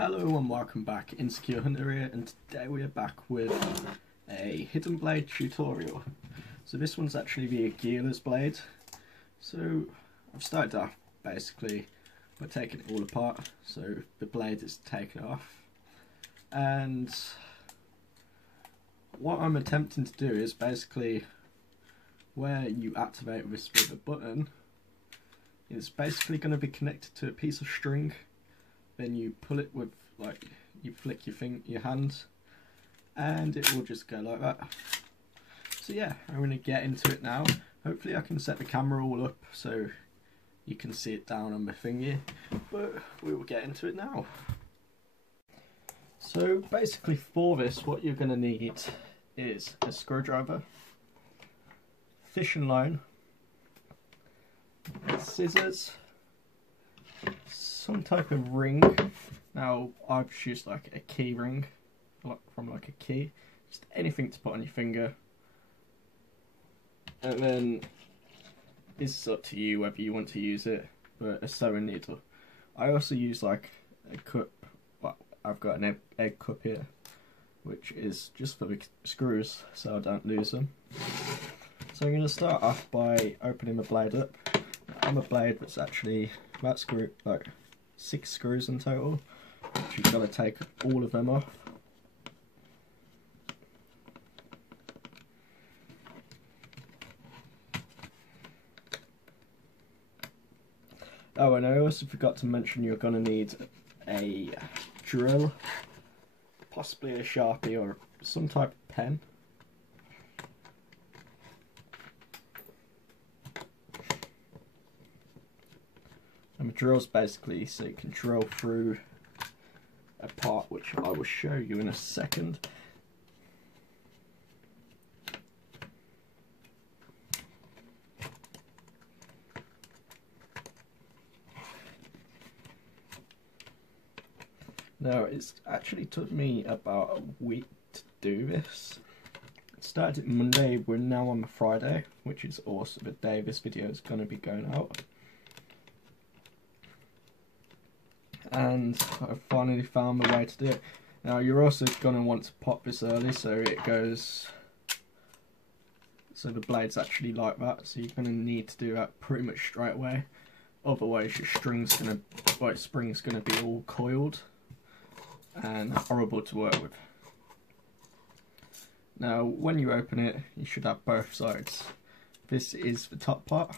Hello and welcome back, Insecure Hunter here, and today we are back with a hidden blade tutorial. So this one's actually the Aguilars blade. So I've started off basically by taking it all apart, so the blade is taken off. And what I'm attempting to do is basically where you activate this with a button, it's basically going to be connected to a piece of string. Then you pull it with, like, you flick your hands, and it will just go like that. So yeah, I'm going to get into it now. Hopefully I can set the camera all up so you can see it down on my thingy, but we will get into it now. So basically for this, what you're going to need is a screwdriver, fishing line, scissors, some type of ring. Now I've used like a key ring, from like a key, just anything to put on your finger. And then it's up to you whether you want to use it, but a sewing needle. I also use like a cup, but I've got an egg cup here, which is just for the screws so I don't lose them. So I'm going to start off by opening the blade up. On the blade that's actually about 6 screws in total, which you've got to take all of them off. Oh, and I also forgot to mention you're going to need a drill, possibly a Sharpie or some type of pen. And the drill's basically so you can drill through a part which I will show you in a second. Now it's actually took me about a week to do this. It started Monday, we're now on the Friday, which is also the day this video is going to be going out. And I've finally found the way to do it. Now you're also going to want to pop this early so it goes, so the blade's actually like that, so you're going to need to do that pretty much straight away, otherwise your spring's going to be all coiled and horrible to work with. Now when you open it, you should have both sides. This is the top part.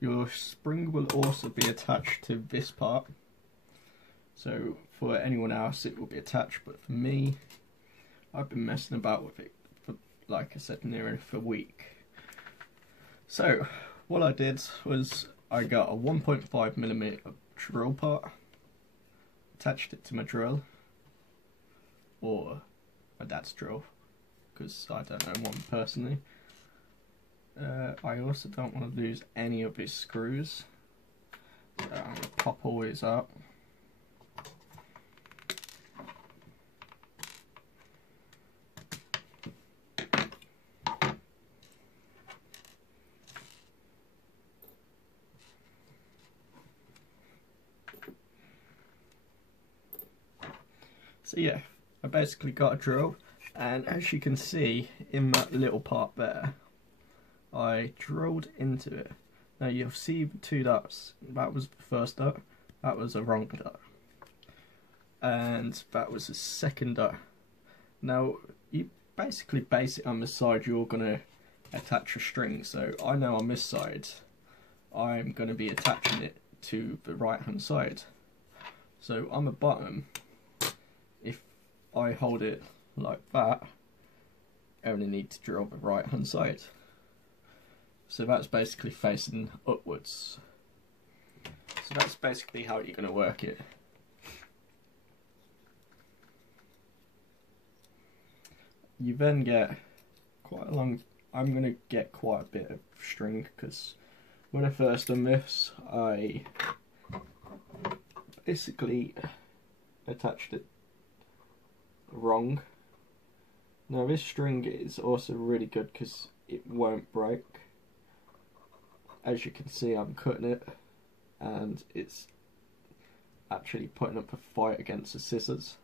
Your spring will also be attached to this part. So for anyone else it will be attached, but for me, I've been messing about with it for, like I said, nearly for a week. So what I did was I got a 1.5mm drill part, attached it to my drill, or my dad's drill, because I don't own one personally. I also don't want to lose any of his screws, so I'm going to pop all his out. So yeah, I basically got a drill, and as you can see in that little part there, I drilled into it. Now you'll see the 2 dots. That was the first dot, that was a wrong dot, and that was the second dot. Now you basically base it on the side you're going to attach a string. So I know on this side I'm going to be attaching it to the right hand side. So on the bottom, if I hold it like that, I only need to drill the right hand side. So that's basically facing upwards. So that's basically how you're going to work it. You then get quite a long, I'm going to get quite a bit of string, because when I first done this I basically attached it wrong. Now this string is also really good because it won't break. As you can see, I'm cutting it and it's actually putting up a fight against the scissors.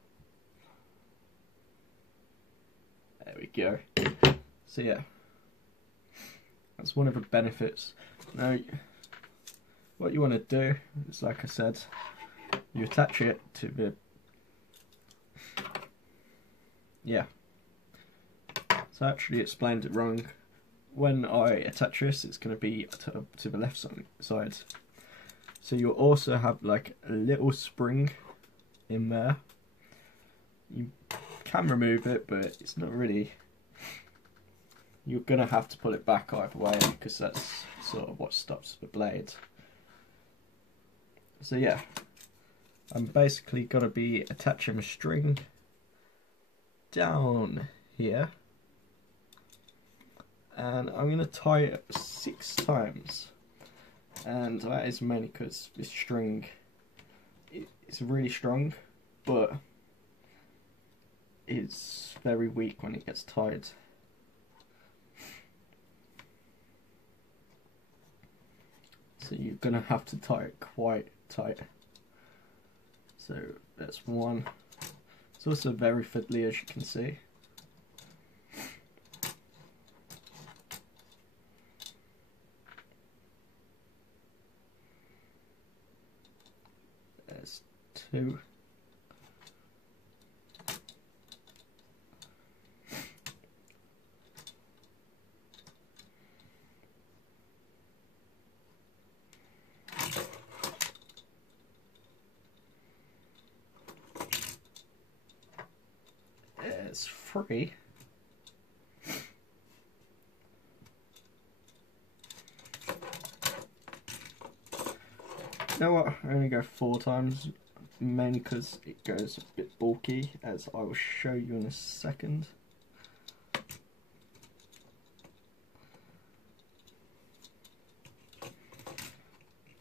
There we go. So yeah, that's one of the benefits. Now, what you want to do is, like I said, you attach it to the, yeah. So I actually explained it wrong. When I attach this, it's going to be to the left side. So you'll also have like a little spring in there. You can remove it, but it's not really, you're going to have to pull it back either way, because that's sort of what stops the blade. So yeah, I'm basically going to be attaching a string down here, and I'm going to tie it 6 times, and that is mainly because this string it's really strong, but it's very weak when it gets tied. So you're going to have to tie it quite tight. So that's one. It's also very fiddly, as you can see. There's 2. There's 3. You know what, I only go 4 times, mainly because it goes a bit bulky, as I will show you in a second.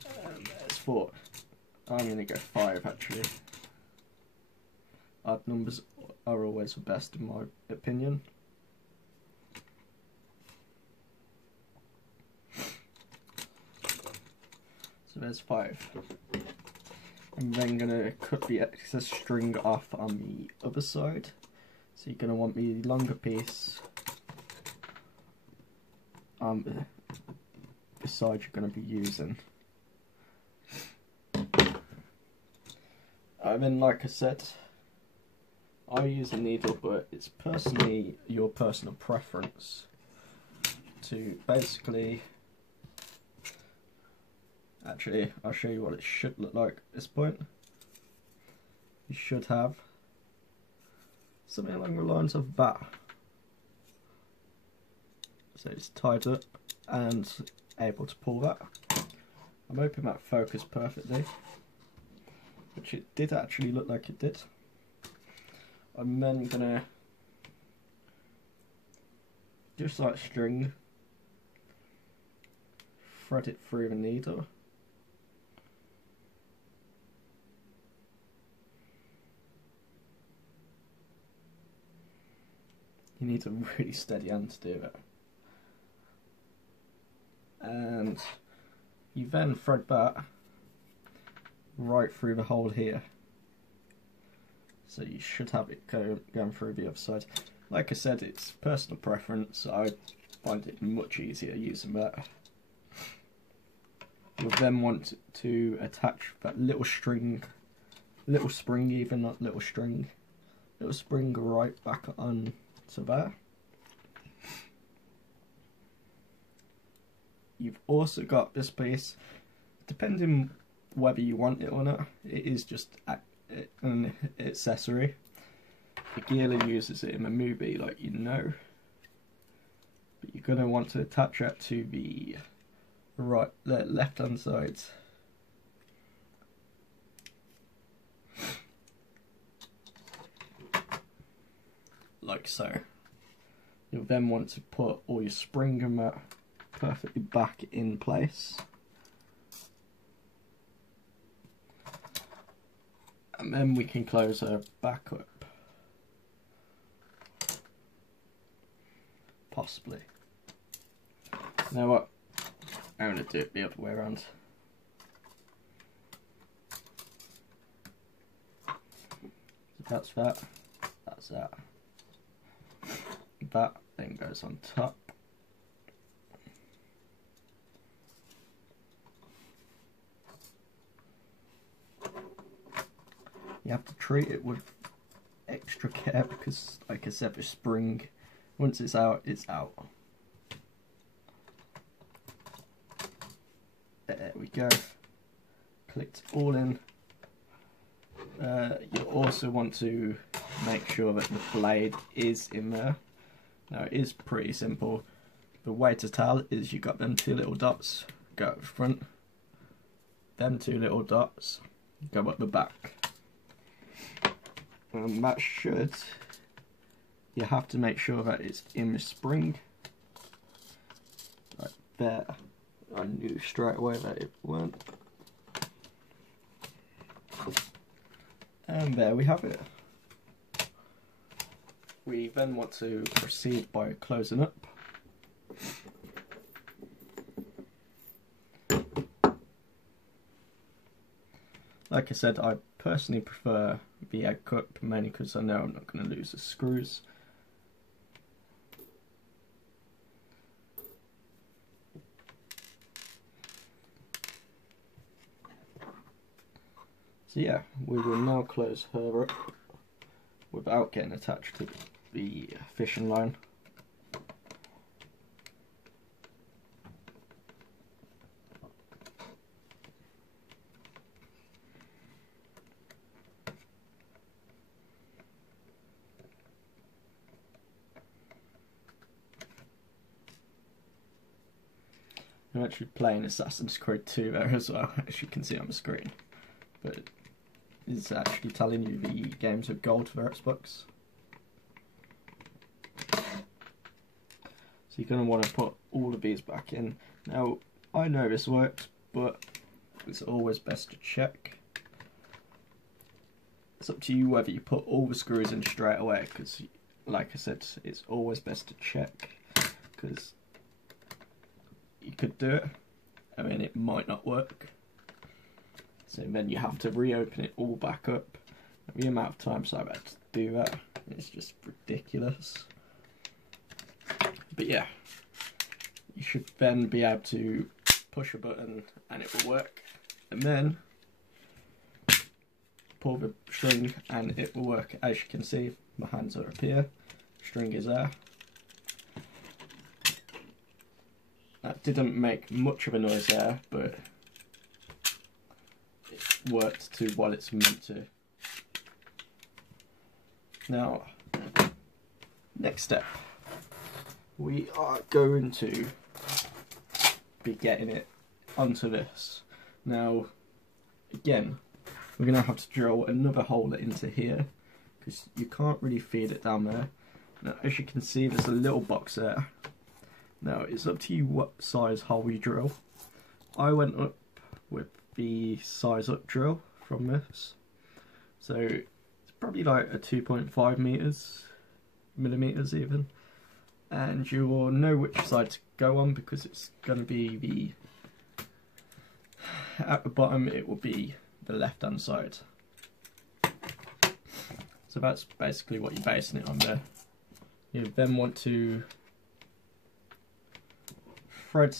There's 4. I'm going to go 5 actually. Odd numbers are always the best in my opinion. So there's 5. I'm then going to cut the excess string off on the other side. So you're going to want the longer piece on the side you're going to be using. And then, like I said, I use a needle, but it's personally your personal preference to basically, actually I'll show you what it should look like at this point. You should have something along the lines of that. So it's tied up and able to pull that. I'm hoping that focused perfectly, which it did actually look like it did. I'm then gonna, just like string, thread it through the needle. You need a really steady hand to do it. And you then thread that right through the hole here. So you should have it going through the other side. Like I said, it's personal preference. I find it much easier using that. You'll then want to attach that little string, little spring even, not little string, little spring right back on to there. You've also got this piece, depending whether you want it or not, it is just an accessory. Aguilars uses it in the movie, like you know, but you're going to want to attach that to the left hand side. Like so. You'll then want to put all your spring and that perfectly back in place. And then we can close her back up. Possibly. You know what? I'm going to do it the other way around. That's that. That's that. That then goes on top. You have to treat it with extra care because, like I said, the spring, once it's out, it's out. There we go. Clicked all in. You also want to make sure that the blade is in there. Now it is pretty simple. The way to tell is you got them two little dots, go up the front. Them two little dots, go up the back. And that should, you have to make sure that it's in the spring. Right there. I knew straight away that it weren't. And there we have it. We then want to proceed by closing up. Like I said, I personally prefer the egg cup, mainly because I know I'm not going to lose the screws. So yeah, we will now close her up without getting attached to the fishing line. I'm actually playing Assassin Creed 2 there as well, as you can see on the screen. But it's actually telling you the games are gold for Xbox. So you're going to want to put all of these back in. Now, I know this works, but it's always best to check. It's up to you whether you put all the screws in straight away, because like I said, it's always best to check, because you could do it, I mean it might not work. So then you have to reopen it all back up. The amount of times I've had to do that, it's just ridiculous. But yeah, you should then be able to push a button and it will work. And then pull the string and it will work. As you can see, my hands are up here, string is there. That didn't make much of a noise there, but it worked to what it's meant to. Now, next step, we are going to be getting it onto this. Now, again, we're going to have to drill another hole into here, because you can't really feed it down there. Now, as you can see, there's a little box there. Now, it's up to you what size hole you drill. I went up with the size up drill from this. So, it's probably like a 2.5 millimeters even. And you will know which side to go on, because it's going to be the... At the bottom, it will be the left-hand side. So that's basically what you're basing it on there. You then want to thread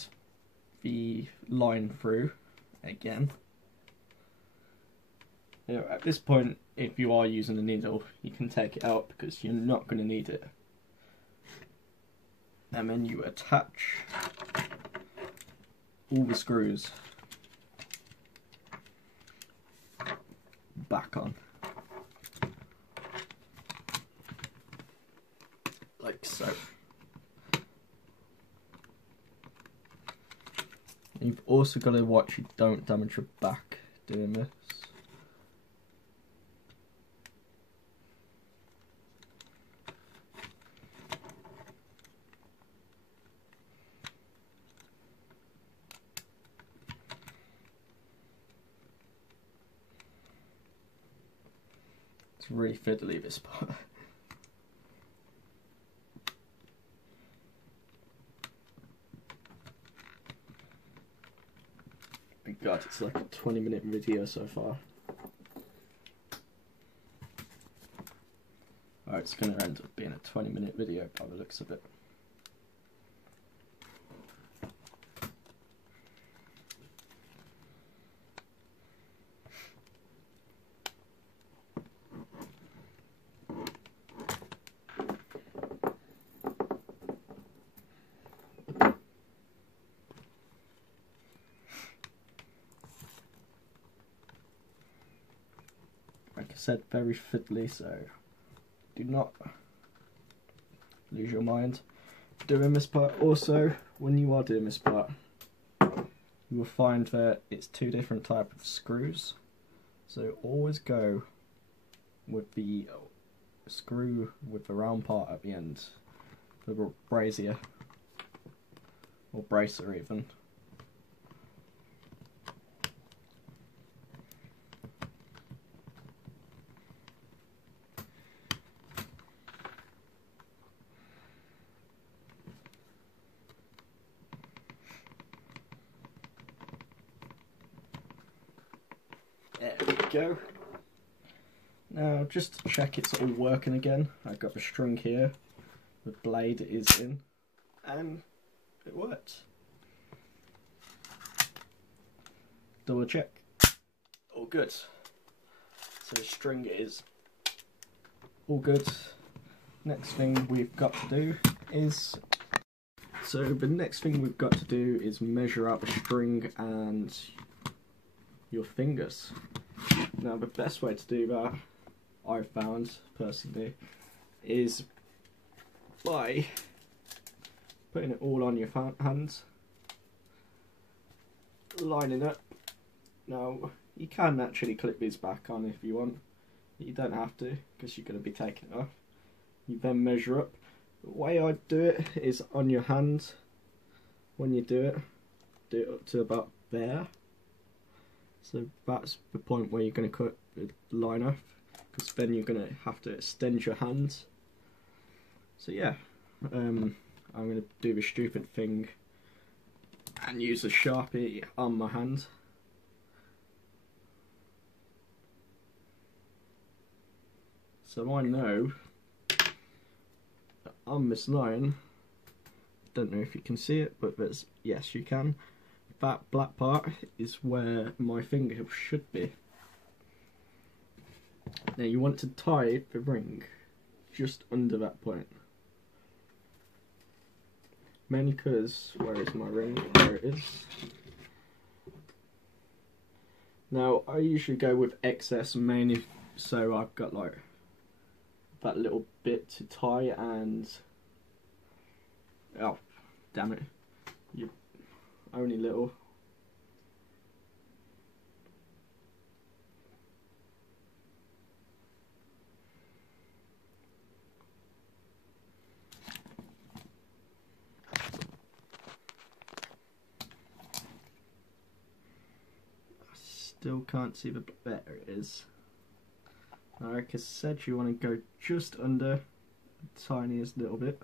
the line through again. Now, at this point, if you are using a needle, you can take it out because you're not going to need it. And then you attach all the screws back on, like so. You've also got to watch you don't damage your back doing this. It's really fiddly, this part. God, it's like a 20-minute video so far. Oh, it's going to end up being a 20-minute video by the looks of it. Like I said, very fiddly, so do not lose your mind doing this part. Also, when you are doing this part, you will find that it's two different types of screws. So always go with the screw with the round part at the end, the brazier, or bracer even. There we go. Now just to check it's all working again, I've got the string here, the blade is in, and it works. Double check. All good. So the string is all good. Next thing we've got to do is, measure out the string and your fingers. Now the best way to do that, I've found personally, is by putting it all on your hands, lining up. Now you can actually clip these back on if you want, but you don't have to because you're going to be taking it off. You then measure up. The way I do it is on your hand. When you do it up to about there. So that's the point where you're going to cut the line off, because then you're going to have to extend your hands. So yeah, I'm going to do the stupid thing and use a Sharpie on my hand. So I know that on this line, don't know if you can see it, but there's, yes you can, that black part is where my finger should be. Now you want to tie the ring just under that point. Mainly because, where is my ring? There it is. Now I usually go with excess mainly so I've got like that little bit to tie and, oh damn it, you only little. Still can't see the, there it is. Like I said, you want to go just under the tiniest little bit.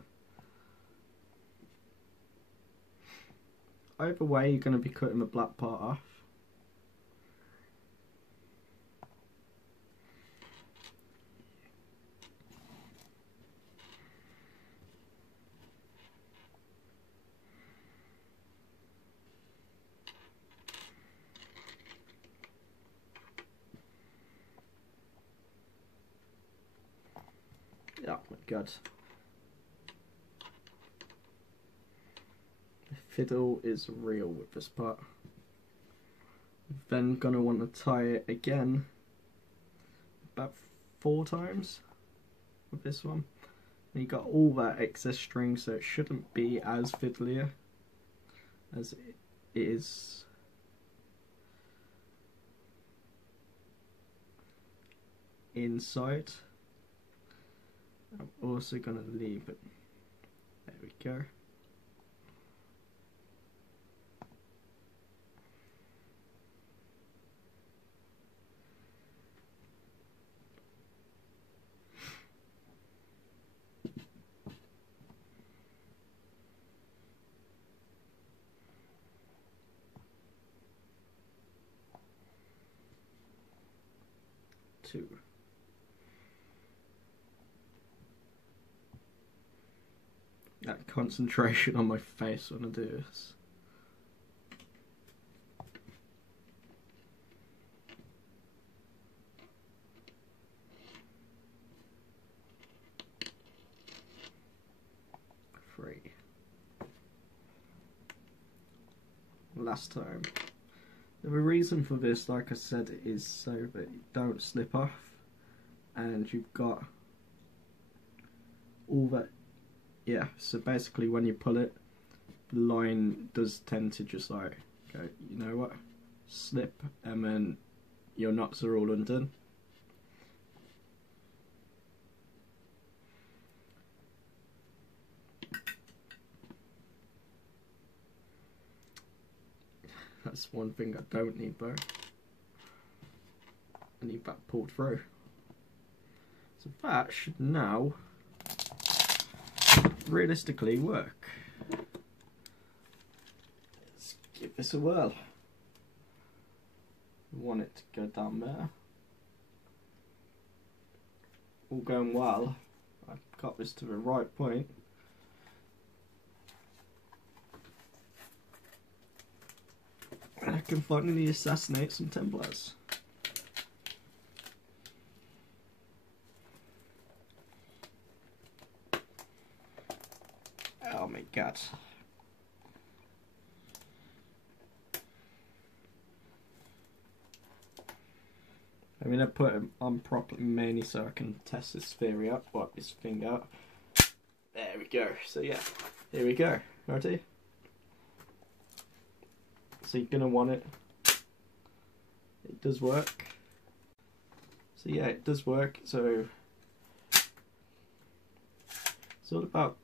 Either way, you're going to be cutting the black part off. Oh my god. The fiddle is real with this part. Then gonna want to tie it again about 4 times with this one. And you got all that excess string, so it shouldn't be as fiddly as it is. Inside. I'm also going to leave it. There we go. Two. that concentration on my face when I do this. Last time. The reason for this, like I said, is so that you don't slip off, and you've got all that. Yeah, so basically when you pull it, the line does tend to just like go, you know what, slip, and then your knots are all undone. That's one thing I don't need though. I need that pulled through. So that should now realistically work. Let's give this a whirl. We want it to go down there. All going well. I've got this to the right point. I can finally assassinate some Templars. Oh my god. I'm gonna put him on properly mainly so I can test this theory up, wipe this thing out. There we go. So yeah, here we go. Ready? So you're going to want it. It does work. So yeah, it does work. So it's all about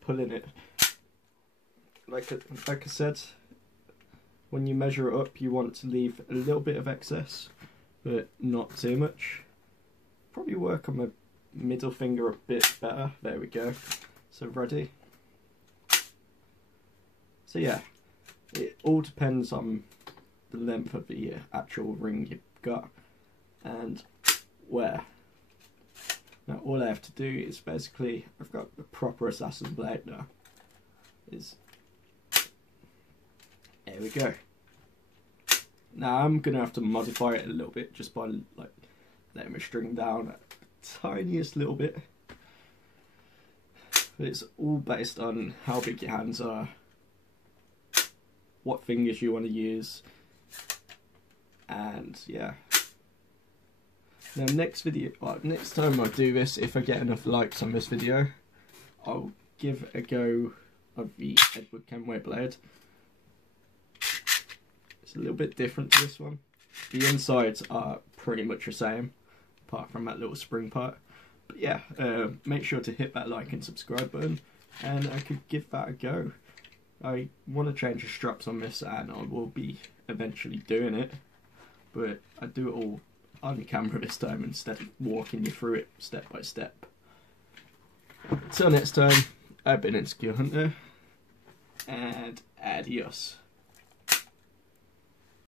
pulling it. Like I said, when you measure it up, you want to leave a little bit of excess, but not too much. Probably work on the middle finger a bit better. There we go. So ready. So yeah. It all depends on the length of the actual ring you've got and where. Now all I have to do is basically, I've got the proper assassin blade now. There we go. Now I'm going to have to modify it a little bit just by like letting my string down the tiniest little bit. But it's all based on how big your hands are, what fingers you want to use, and yeah. Now next time I do this, if I get enough likes on this video, I'll give a go of the Edward Kenway blade. It's a little bit different to this one. The insides are pretty much the same, apart from that little spring part. But yeah, make sure to hit that like and subscribe button, and I could give that a go. I want to change the straps on this, and I will be eventually doing it, but I do it all on camera this time instead of walking you through it step by step. Till next time, I've been Insecure Hunter, and adios.